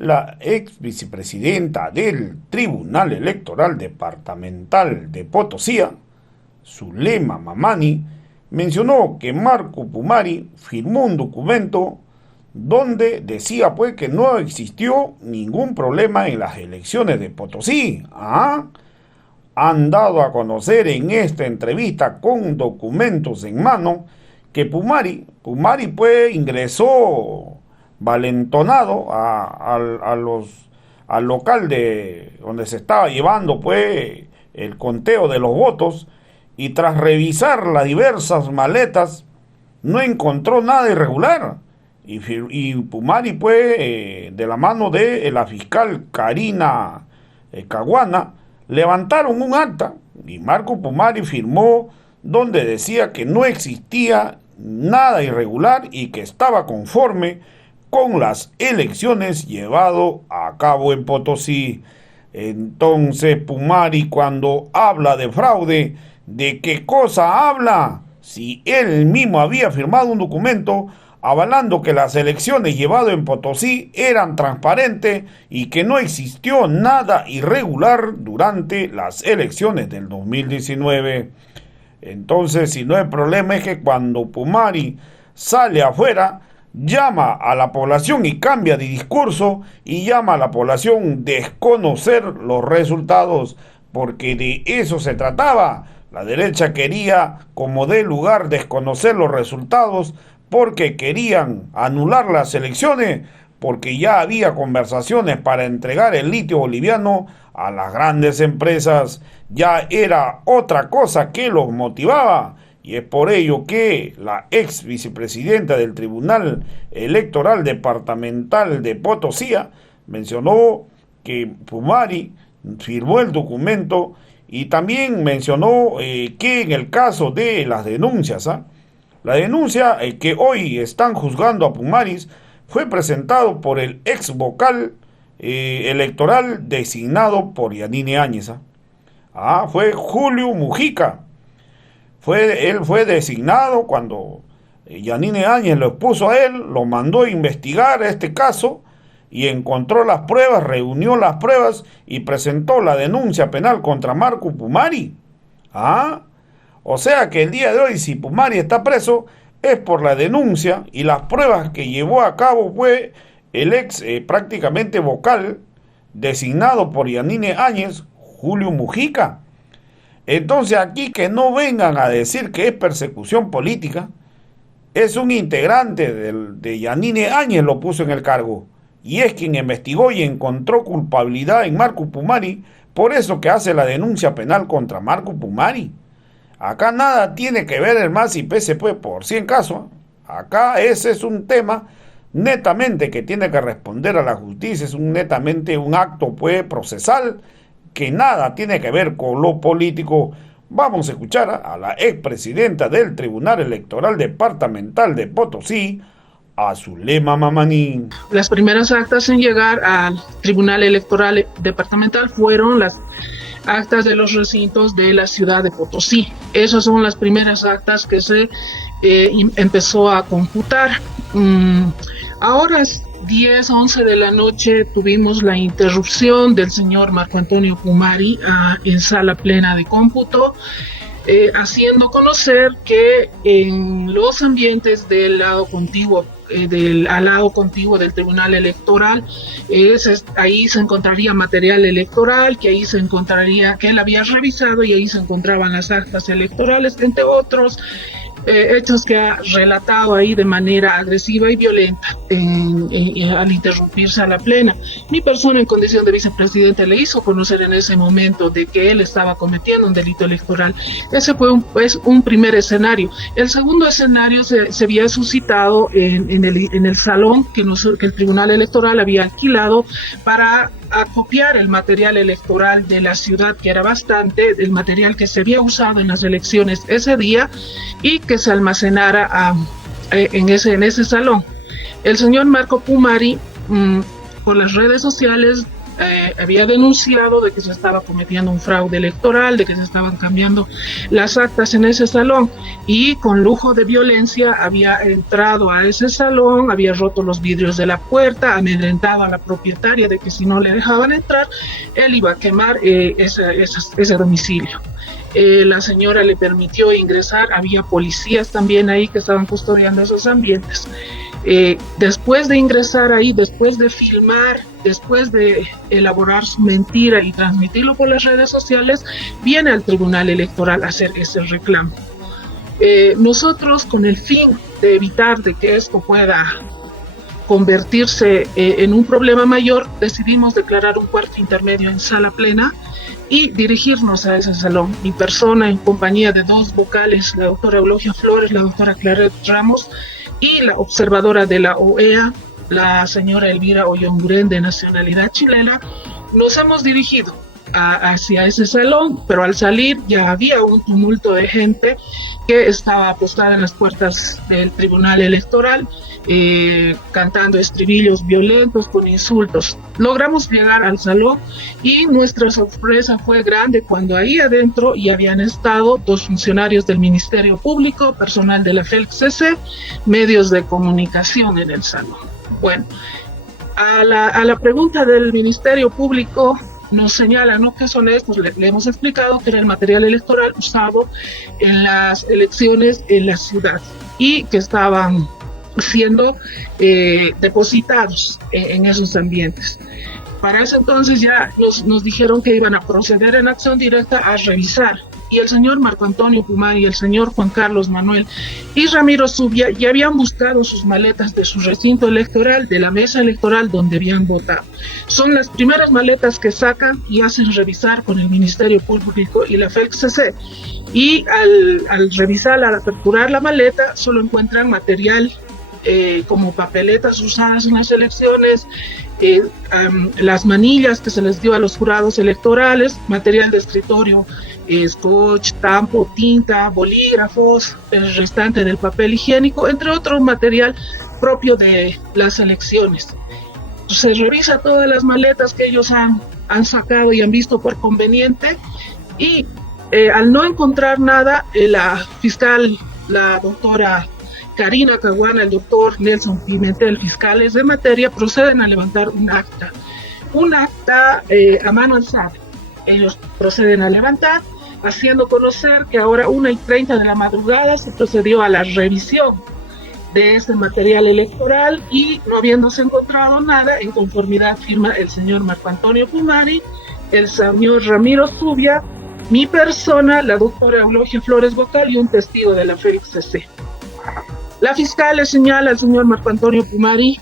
La ex vicepresidenta del Tribunal Electoral Departamental de Potosí, Zulema Mamani, mencionó que Marco Pumari firmó un documento donde decía pues que no existió ningún problema en las elecciones de Potosí. Han dado a conocer en esta entrevista con documentos en mano que Pumari pues ingresó valentonado al local de donde se estaba llevando pues el conteo de los votos, y tras revisar las diversas maletas no encontró nada irregular, y Pumari pues de la mano de la fiscal Karina Caguana levantaron un acta y Marco Pumari firmó donde decía que no existía nada irregular y que estaba conforme con las elecciones llevado a cabo en Potosí. Entonces Pumari, cuando habla de fraude, ¿de qué cosa habla? Si él mismo había firmado un documento avalando que las elecciones llevadas en Potosí eran transparentes y que no existió nada irregular durante las elecciones del 2019. Entonces, si no hay problema, es que cuando Pumari sale afuera, llama a la población y cambia de discurso y llama a la población a desconocer los resultados, porque de eso se trataba. La derecha quería, como de lugar, desconocer los resultados porque querían anular las elecciones, porque ya había conversaciones para entregar el litio boliviano a las grandes empresas. Ya era otra cosa que los motivaba, y es por ello que la ex vicepresidenta del Tribunal Electoral Departamental de Potosí mencionó que Pumari firmó el documento, y también mencionó que en el caso de las denuncias, la denuncia que hoy están juzgando a Pumari fue presentado por el ex vocal electoral designado por Yanine Áñez. Fue Julio Mujica. Él fue designado cuando Yanine Áñez lo expuso a él, lo mandó a investigar este caso y encontró las pruebas, reunió las pruebas y presentó la denuncia penal contra Marco Pumari. O sea que el día de hoy, si Pumari está preso, es por la denuncia y las pruebas que llevó a cabo fue el ex prácticamente vocal designado por Yanine Áñez, Julio Mujica. Entonces aquí que no vengan a decir que es persecución política. Es un integrante de Yanine Áñez, lo puso en el cargo, y es quien investigó y encontró culpabilidad en Marco Pumari, por eso que hace la denuncia penal contra Marco Pumari. Acá nada tiene que ver el MAS y PSP, por si en caso. Acá ese es un tema netamente que tiene que responder a la justicia, es netamente un acto pues procesal que nada tiene que ver con lo político. Vamos a escuchar a la expresidenta del Tribunal Electoral Departamental de Potosí, a Zulema Mamani. Las primeras actas en llegar al Tribunal Electoral Departamental fueron las actas de los recintos de la ciudad de Potosí. Esas son las primeras actas que se empezó a computar. Ahora 10, 11 de la noche tuvimos la interrupción del señor Marco Antonio Pumari en sala plena de cómputo, haciendo conocer que en los ambientes del lado contiguo, al lado contiguo del Tribunal Electoral, ahí se encontraría material electoral, que ahí se encontraría, que él había revisado, y ahí se encontraban las actas electorales, entre otros hechos que ha relatado ahí de manera agresiva y violenta al interrumpirse a la plena. Mi persona, en condición de vicepresidente, le hizo conocer en ese momento de que él estaba cometiendo un delito electoral. Ese fue un primer escenario. El segundo escenario se había suscitado en el salón que el Tribunal Electoral había alquilado para acopiar el material electoral de la ciudad, que era bastante, el material que se había usado en las elecciones ese día, y que se almacenara en ese salón. El señor Marco Pumari, por las redes sociales, había denunciado de que se estaba cometiendo un fraude electoral, de que se estaban cambiando las actas en ese salón, y con lujo de violencia había entrado a ese salón, había roto los vidrios de la puerta, amedrentado a la propietaria de que si no le dejaban entrar, él iba a quemar ese domicilio. La señora le permitió ingresar, había policías también ahí que estaban custodiando esos ambientes. Después de ingresar ahí, después de filmar, después de elaborar su mentira y transmitirlo por las redes sociales, viene al Tribunal Electoral a hacer ese reclamo. Nosotros, con el fin de evitar de que esto pueda convertirse en un problema mayor, decidimos declarar un cuarto intermedio en sala plena y dirigirnos a ese salón. Mi persona, en compañía de dos vocales, la doctora Eulogia Flores, la doctora Claret Ramos, y la observadora de la OEA, la señora Elvira Ollongren, de nacionalidad chilena, nos hemos dirigido hacia ese salón, pero al salir ya había un tumulto de gente que estaba apostada en las puertas del Tribunal Electoral, cantando estribillos violentos con insultos. Logramos llegar al salón y nuestra sorpresa fue grande cuando ahí adentro ya habían estado dos funcionarios del Ministerio Público, personal de la FELC-CC, medios de comunicación en el salón. Bueno, a la pregunta del Ministerio Público, nos señalan, ¿no?, que son estos. Le hemos explicado que era el material electoral usado en las elecciones en la ciudad y que estaban siendo depositados en esos ambientes. Para ese entonces ya nos dijeron que iban a proceder en acción directa a revisar, y el señor Marco Antonio Pumari, el señor Juan Carlos Manuel y Ramiro Zubia ya habían buscado sus maletas de su recinto electoral, de la mesa electoral donde habían votado. Son las primeras maletas que sacan y hacen revisar con el Ministerio Público y la FELC-CC, y al revisar, al aperturar la maleta, solo encuentran material como papeletas usadas en las elecciones, las manillas que se les dio a los jurados electorales, material de escritorio, scotch, tampo, tinta, bolígrafos, el restante del papel higiénico, entre otro material propio de las elecciones. Se revisa todas las maletas que ellos han sacado y han visto por conveniente, y al no encontrar nada, la fiscal, la doctora Karina Caguana, el doctor Nelson Pimentel, fiscales de materia, proceden a levantar un acta a mano alzada. Ellos proceden a levantar, haciendo conocer que ahora 1:30 de la madrugada se procedió a la revisión de ese material electoral y, no habiéndose encontrado nada, en conformidad firma el señor Marco Antonio Pumari, el señor Ramiro Zubia, mi persona, la doctora Eulogia Flores vocal y un testigo de la FELC-CC. La fiscal le señala al señor Marco Antonio Pumari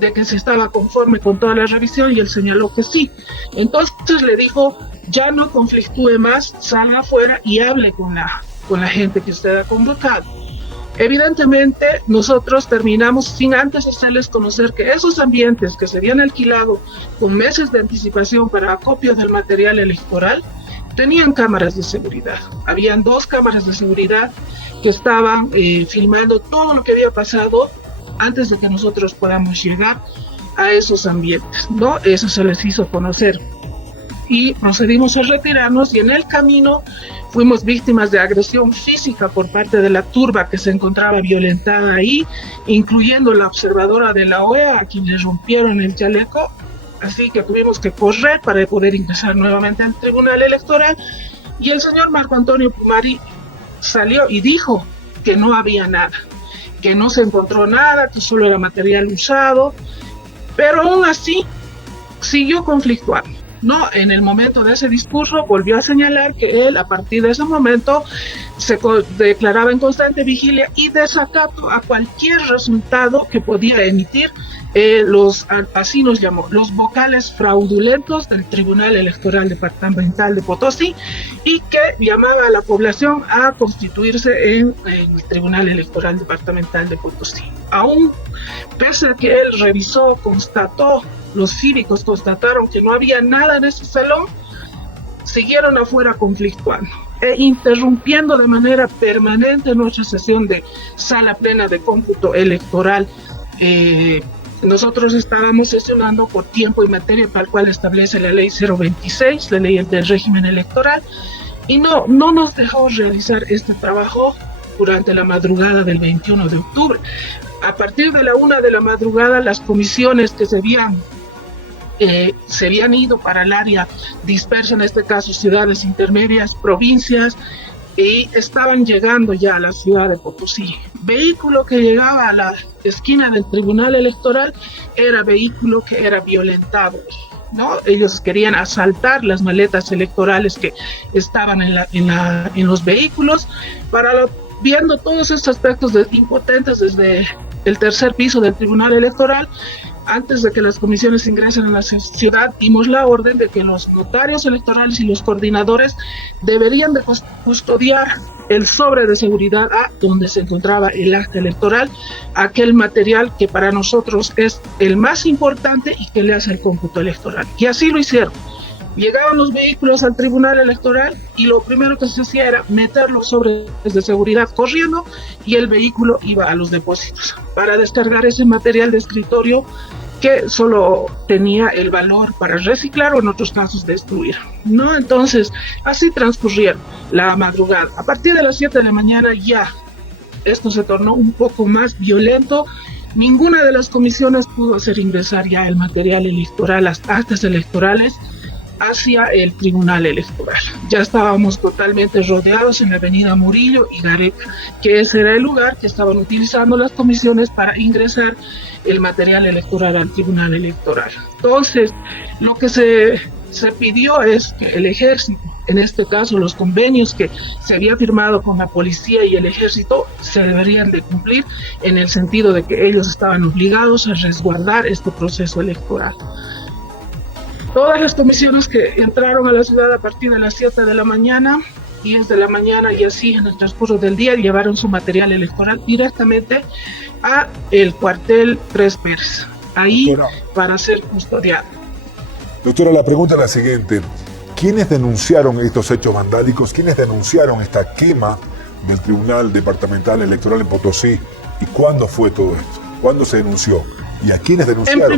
de que se estaba conforme con toda la revisión, y él señaló que sí. Entonces le dijo, ya no conflictúe más, salga afuera y hable con la gente que usted ha convocado. Evidentemente, nosotros terminamos sin antes hacerles conocer que esos ambientes que se habían alquilado con meses de anticipación para acopio del material electoral tenían cámaras de seguridad. Habían 2 cámaras de seguridad que estaban filmando todo lo que había pasado antes de que nosotros podamos llegar a esos ambientes, ¿no? Eso se les hizo conocer. Y procedimos a retirarnos, y en el camino fuimos víctimas de agresión física por parte de la turba que se encontraba violentada ahí, incluyendo la observadora de la OEA, a quien le rompieron el chaleco. Así que tuvimos que correr para poder ingresar nuevamente al Tribunal Electoral, y el señor Marco Antonio Pumari salió y dijo que no había nada, que no se encontró nada, que solo era material usado, pero aún así siguió conflictuando, ¿no? En el momento de ese discurso volvió a señalar que él, a partir de ese momento, se declaraba en constante vigilia y desacato a cualquier resultado que podía emitir así nos llamó, los vocales fraudulentos del Tribunal Electoral Departamental de Potosí, y que llamaba a la población a constituirse en el Tribunal Electoral Departamental de Potosí. Aún pese a que él revisó, constató, los cívicos constataron que no había nada en ese salón, siguieron afuera conflictuando e interrumpiendo de manera permanente nuestra sesión de sala plena de cómputo electoral Nosotros estábamos sesionando por tiempo y materia tal cual establece la ley 026, la ley del régimen electoral, y no nos dejó realizar este trabajo durante la madrugada del 21 de octubre. A partir de la 1 de la madrugada, las comisiones que se habían ido para el área dispersa, en este caso ciudades intermedias, provincias, y estaban llegando ya a la ciudad de Potosí. Vehículo que llegaba a la esquina del Tribunal Electoral era vehículo que era violentado, ¿no? Ellos querían asaltar las maletas electorales que estaban en los vehículos. Viendo todos estos aspectos impotentes desde el tercer piso del Tribunal Electoral, antes de que las comisiones ingresen a la ciudad, dimos la orden de que los notarios electorales y los coordinadores deberían de custodiar el sobre de seguridad donde se encontraba el acta electoral, aquel material que para nosotros es el más importante y que le hace el cómputo electoral. Y así lo hicieron. Llegaban los vehículos al Tribunal Electoral y lo primero que se hacía era meter los sobres de seguridad corriendo, y el vehículo iba a los depósitos para descargar ese material de escritorio que solo tenía el valor para reciclar o en otros casos destruir, ¿no? Entonces, así transcurrieron la madrugada. A partir de las 7 de la mañana ya esto se tornó un poco más violento. Ninguna de las comisiones pudo hacer ingresar ya el material electoral, las actas electorales, hacia el Tribunal Electoral. Ya estábamos totalmente rodeados en la avenida Murillo y Gareca, que ese era el lugar que estaban utilizando las comisiones para ingresar el material electoral al Tribunal Electoral. Entonces, lo que se pidió es que el ejército, en este caso los convenios que se había firmado con la policía y el ejército, se deberían de cumplir en el sentido de que ellos estaban obligados a resguardar este proceso electoral. Todas las comisiones que entraron a la ciudad a partir de las 7 de la mañana, 10 de la mañana y así en el transcurso del día, llevaron su material electoral directamente a el cuartel Tres Pérez, ahí, doctora, para ser custodiado. Doctora, la pregunta es la siguiente: ¿quiénes denunciaron estos hechos vandálicos? ¿Quiénes denunciaron esta quema del Tribunal Departamental Electoral en Potosí? ¿Y cuándo fue todo esto? ¿Cuándo se denunció? ¿Y a quiénes denunciaron?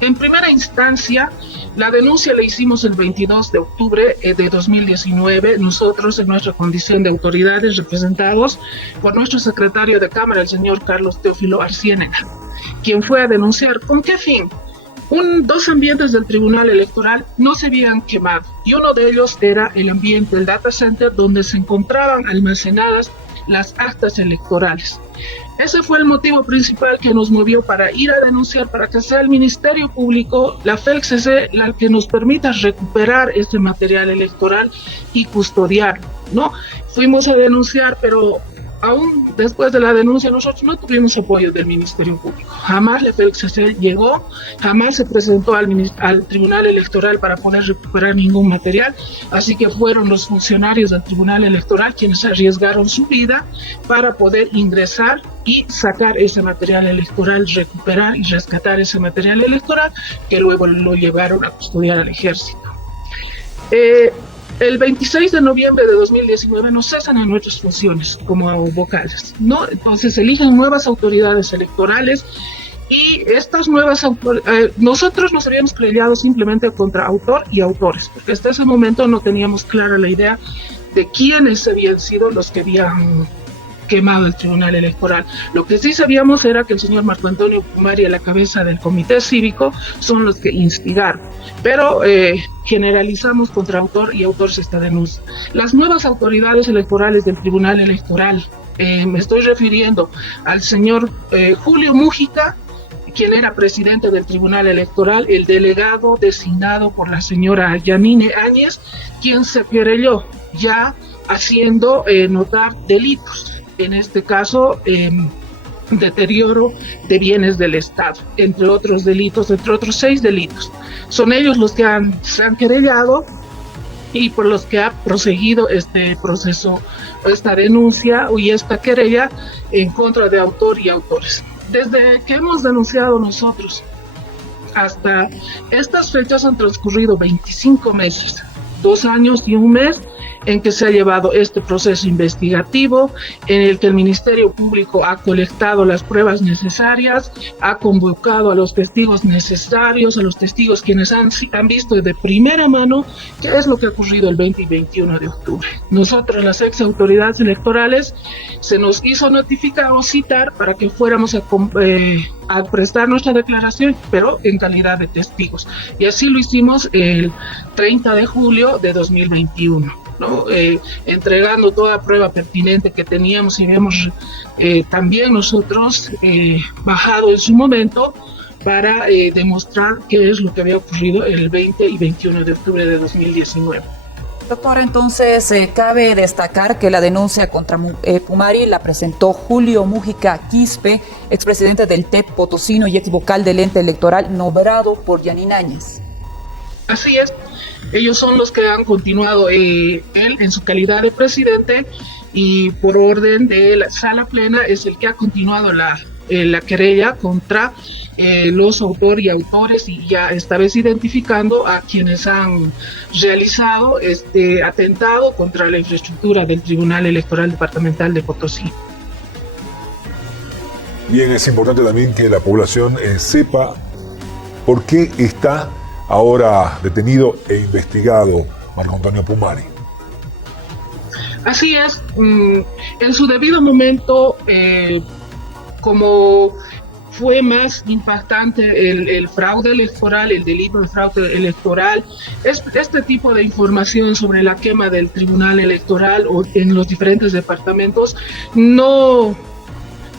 En primera instancia, la denuncia la hicimos el 22 de octubre de 2019, nosotros en nuestra condición de autoridades representados por nuestro secretario de Cámara, el señor Carlos Teófilo Arciénega, quien fue a denunciar. ¿Con qué fin? Dos ambientes del Tribunal Electoral no se habían quemado, y uno de ellos era el ambiente del data center donde se encontraban almacenadas las actas electorales. Ese fue el motivo principal que nos movió para ir a denunciar, para que sea el Ministerio Público, la FELCC, la que nos permita recuperar este material electoral y custodiarlo, ¿no? Fuimos a denunciar, pero aún después de la denuncia nosotros no tuvimos apoyo del Ministerio Público. Jamás la FELCC llegó, jamás se presentó al Tribunal Electoral para poder recuperar ningún material, así que fueron los funcionarios del Tribunal Electoral quienes arriesgaron su vida para poder ingresar y sacar ese material electoral, recuperar y rescatar ese material electoral, que luego lo llevaron a custodiar al ejército. El 26 de noviembre de 2019 nos cesan en nuestras funciones como vocales, ¿no? Entonces eligen nuevas autoridades electorales, y estas nuevas nosotros nos habíamos peleado simplemente contra autor y autores, porque hasta ese momento no teníamos clara la idea de quiénes habían sido los que habían quemado el Tribunal Electoral. Lo que sí sabíamos era que el señor Marco Antonio Pumari, a la cabeza del comité cívico, son los que instigaron, pero generalizamos contra autor y autores esta denuncia. Las nuevas autoridades electorales del Tribunal Electoral, me estoy refiriendo al señor Julio Mújica, quien era presidente del Tribunal Electoral, el delegado designado por la señora Yanine Áñez, quien se querelló ya haciendo notar delitos, en este caso deterioro de bienes del Estado, entre otros delitos, entre otros 6 delitos. Son ellos los que se han querellado y por los que ha proseguido este proceso, esta denuncia y esta querella en contra de autor y autores. Desde que hemos denunciado nosotros hasta estas fechas han transcurrido 25 meses, 2 años y 1 mes, en que se ha llevado este proceso investigativo, en el que el Ministerio Público ha colectado las pruebas necesarias, ha convocado a los testigos necesarios, a los testigos quienes han visto de primera mano qué es lo que ha ocurrido el 20 y 21 de octubre. Nosotros, las ex autoridades electorales, se nos hizo notificar o citar para que fuéramos a prestar nuestra declaración, pero en calidad de testigos. Y así lo hicimos el 30 de julio de 2021, ¿no? Entregando toda prueba pertinente que teníamos y hemos también nosotros bajado en su momento para demostrar qué es lo que había ocurrido el 20 y 21 de octubre de 2019. Doctor, entonces cabe destacar que la denuncia contra Pumari la presentó Julio Mújica Quispe, expresidente del TEP potosino y ex vocal del ente electoral nombrado por Yanin Áñez. Así es, ellos son los que han continuado, él en su calidad de presidente y por orden de la sala plena es el que ha continuado la querella contra los autores y autores, y ya esta vez identificando a quienes han realizado este atentado contra la infraestructura del Tribunal Electoral Departamental de Potosí. Bien, es importante también que la población sepa por qué está ahora detenido e investigado Marco Antonio Pumari. Así es, en su debido momento, como fue más impactante el fraude electoral, el delito de fraude electoral, este tipo de información sobre la quema del Tribunal Electoral o en los diferentes departamentos no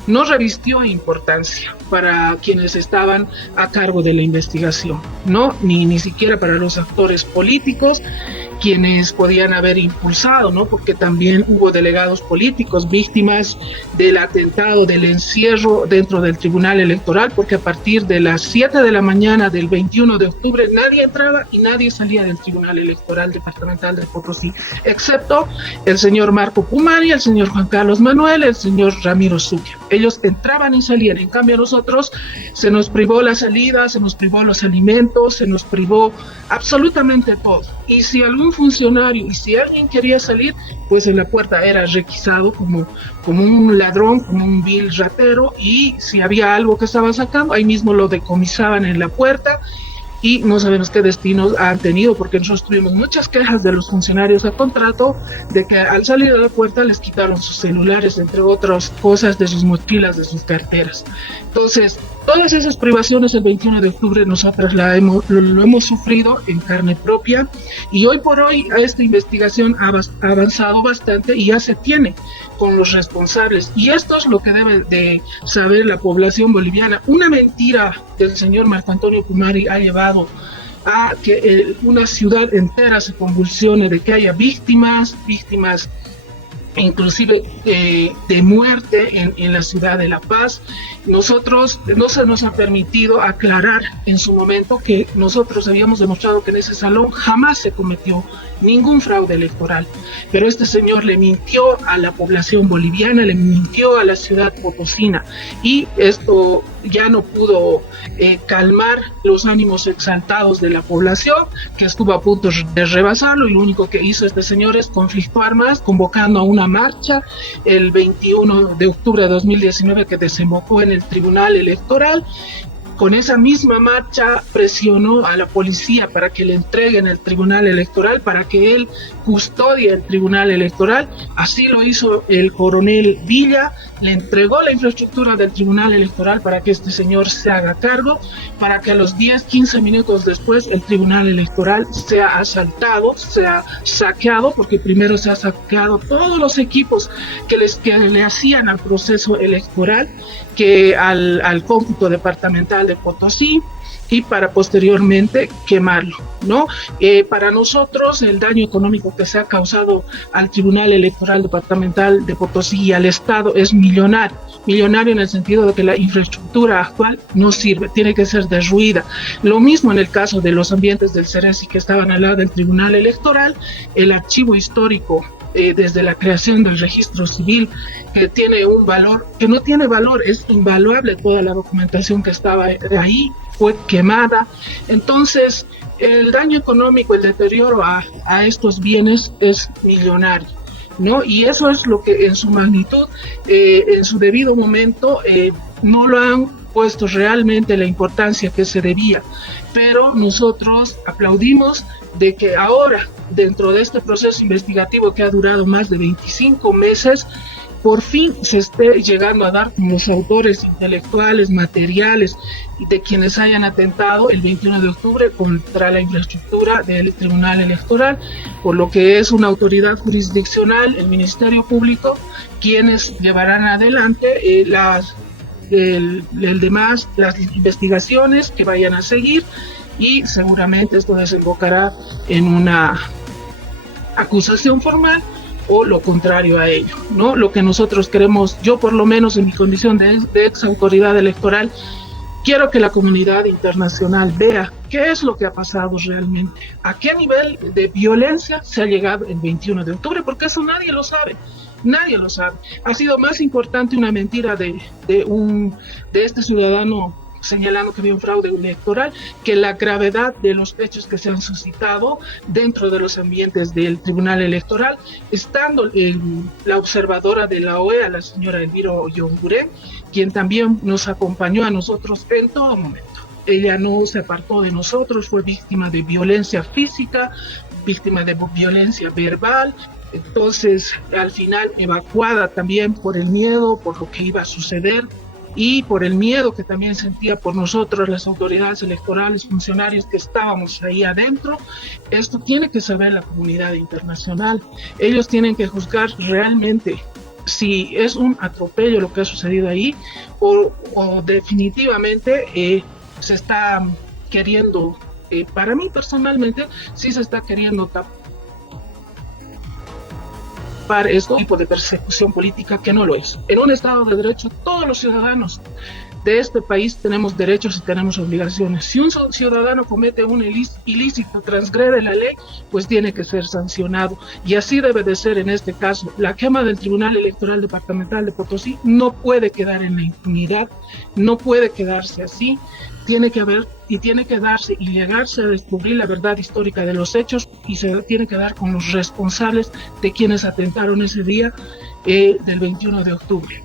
revistió importancia para quienes estaban a cargo de la investigación, ¿no? Ni siquiera para los actores políticos, quienes podían haber impulsado, ¿no? Porque también hubo delegados políticos víctimas del atentado, del encierro dentro del Tribunal Electoral, porque a partir de las 7 de la mañana del 21 de octubre nadie entraba y nadie salía del Tribunal Electoral Departamental de Potosí, excepto el señor Marco Pumari, el señor Juan Carlos Manuel, el señor Ramiro Suquia. Ellos entraban y salían, en cambio a nosotros se nos privó la salida, se nos privó los alimentos, se nos privó absolutamente todo. Y si algún funcionario, y si alguien quería salir, pues en la puerta era requisado como un ladrón, como un vil ratero, y si había algo que estaba sacando, ahí mismo lo decomisaban en la puerta, y no sabemos qué destinos han tenido, porque nosotros tuvimos muchas quejas de los funcionarios a contrato de que al salir de la puerta les quitaron sus celulares, entre otras cosas, de sus mochilas, de sus carteras. Entonces, todas esas privaciones el 21 de octubre nosotros lo hemos sufrido en carne propia, y hoy por hoy esta investigación ha avanzado bastante y ya se tiene con los responsables, y esto es lo que debe de saber la población boliviana. Una mentira del señor Marco Antonio Pumari ha llevado a que una ciudad entera se convulsione, de que haya víctimas inclusive de muerte en la ciudad de La Paz. Nosotros no se nos ha permitido aclarar en su momento que nosotros habíamos demostrado que en ese salón jamás se cometió ningún fraude electoral, pero este señor le mintió a la población boliviana, le mintió a la ciudad potosina, y esto ya no pudo calmar los ánimos exaltados de la población, que estuvo a punto de rebasarlo, y lo único que hizo este señor es conflictuar más, convocando a una marcha el 21 de octubre de 2019 que desembocó en el Tribunal Electoral. Con esa misma marcha presionó a la policía para que le entreguen el Tribunal Electoral, para que él custodie el Tribunal Electoral. Así lo hizo el coronel Villa, le entregó la infraestructura del Tribunal Electoral para que este señor se haga cargo, para que a los 10-15 minutos después el Tribunal Electoral sea asaltado, sea saqueado, porque primero se ha saqueado todos los equipos que le hacían al proceso electoral, que al cómputo departamental de Potosí, y para posteriormente quemarlo, ¿no? Para nosotros el daño económico que se ha causado al Tribunal Electoral Departamental de Potosí y al Estado es millonario en el sentido de que la infraestructura actual no sirve, tiene que ser derruida. Lo mismo en el caso de los ambientes del Ceresi que estaban al lado del Tribunal Electoral, el archivo histórico desde la creación del registro civil, que tiene un valor, que no tiene valor, es invaluable toda la documentación que estaba ahí, fue quemada. Entonces, el daño económico, el deterioro a estos bienes es millonario, ¿no? Y eso es lo que en su magnitud, en su debido momento, no lo han puesto realmente la importancia que se debía. Pero nosotros aplaudimos de que ahora, dentro de este proceso investigativo que ha durado más de 25 meses, por fin se esté llegando a dar con los autores intelectuales, materiales de quienes hayan atentado el 21 de octubre contra la infraestructura del Tribunal Electoral, por lo que es una autoridad jurisdiccional, el Ministerio Público, quienes llevarán adelante las investigaciones que vayan a seguir, y seguramente esto desembocará en una acusación formal o lo contrario a ello, ¿no? Lo que nosotros queremos, yo por lo menos en mi condición de ex autoridad electoral, quiero que la comunidad internacional vea qué es lo que ha pasado realmente, a qué nivel de violencia se ha llegado el 21 de octubre, porque eso nadie lo sabe. Nadie lo sabe. Ha sido más importante una mentira de este ciudadano señalando que había un fraude electoral que la gravedad de los hechos que se han suscitado dentro de los ambientes del Tribunal Electoral, estando la observadora de la OEA, la señora Elvira Yonguren, quien también nos acompañó a nosotros en todo momento. Ella no se apartó de nosotros, fue víctima de violencia física, víctima de violencia verbal. Entonces, al final, evacuada también por el miedo, por lo que iba a suceder, y por el miedo que también sentía por nosotros, las autoridades electorales, funcionarios que estábamos ahí adentro. Esto tiene que saber la comunidad internacional. Ellos tienen que juzgar realmente si es un atropello lo que ha sucedido ahí, o definitivamente se está queriendo, para mí personalmente, sí se está queriendo tapar este tipo de persecución política, que no lo es. En un Estado de Derecho, todos los ciudadanos de este país tenemos derechos y tenemos obligaciones. Si un ciudadano comete un ilícito, transgrede la ley, pues tiene que ser sancionado. Y así debe de ser en este caso. La quema del Tribunal Electoral Departamental de Potosí no puede quedar en la impunidad, no puede quedarse así. Tiene que haber y tiene que darse y llegarse a descubrir la verdad histórica de los hechos, y se tiene que dar con los responsables de quienes atentaron ese día del 21 de octubre.